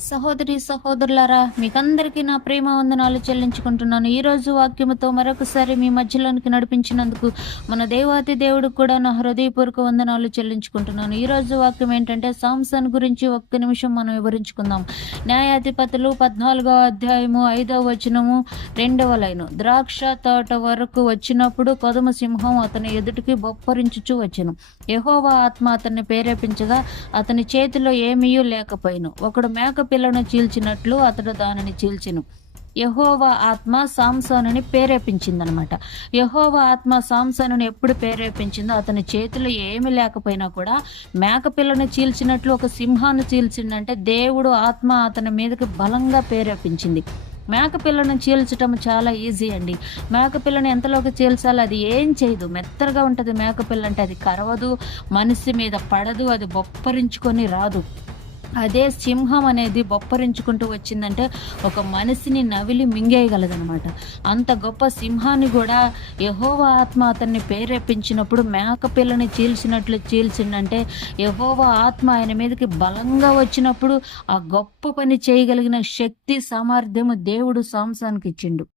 సహోదరి సహోదరులారా మీకందరికీ నా ప్రేమ వందనాలు చెల్లించుకుంటున్నాను. ఈరోజు వాక్యముతో మరొకసారి మీ మధ్యలోనికి నడిపించినందుకు మన దేవాతి దేవుడికి కూడా నా హృదయపూర్వక వందనాలు చెల్లించుకుంటున్నాను. ఈరోజు వాక్యం ఏంటంటే సాంసన్ గురించి ఒక్క నిమిషం మనం వివరించుకుందాం. న్యాయాధిపతులు పద్నాలుగో అధ్యాయము ఐదవ వచనము రెండవ లైను. ద్రాక్ష తోట వరకు వచ్చినప్పుడు కొదమ సింహం అతని ఎదుటికి బొప్పరించుచు వచ్చను. ఎహోవా ఆత్మ అతన్ని ప్రేరేపించగా అతని చేతిలో ఏమీయూ లేకపోయిను. ఒకడు మేక పిల్లను చీల్చినట్లు అతడు దానిని చీల్చెను. యహోవా ఆత్మ సాంసోనుని ప్రేరేపించిందనమాట. యహోవా ఆత్మ సాంసోనుని ఎప్పుడు ప్రేరేపించిందో అతని చేతిలో ఏమి లేకపోయినా కూడా మేకపిల్లను చీల్చినట్లు ఒక సింహాన్ని చీల్చిందంటే దేవుడు ఆత్మ అతని మీదకి బలంగా ప్రేరేపించింది. మేకపిల్లను చీల్చటం చాలా ఈజీ అండి. మేకపిల్లను ఎంతలోకి చీల్చాలో అది ఏం చేయదు. మెత్తగా ఉంటుంది మేకపిల్ల అంటే అది కరవదు మనిషి మీద పడదు అది బొప్పరించుకొని రాదు. అదే సింహం అనేది బొప్పరించుకుంటూ వచ్చిందంటే ఒక మనిషిని నవిలి మింగేయగలదనమాట అంత గొప్ప సింహాన్ని కూడా యహోవ ఆత్మ అతన్ని ప్రేరేపించినప్పుడు మేక పిల్లని చీల్చినట్లు చీల్చిందంటే యహోవ ఆత్మ ఆయన మీదకి బలంగా వచ్చినప్పుడు ఆ గొప్ప పని చేయగలిగిన శక్తి సామర్థ్యము దేవుడు సాంసానికి ఇచ్చిండు.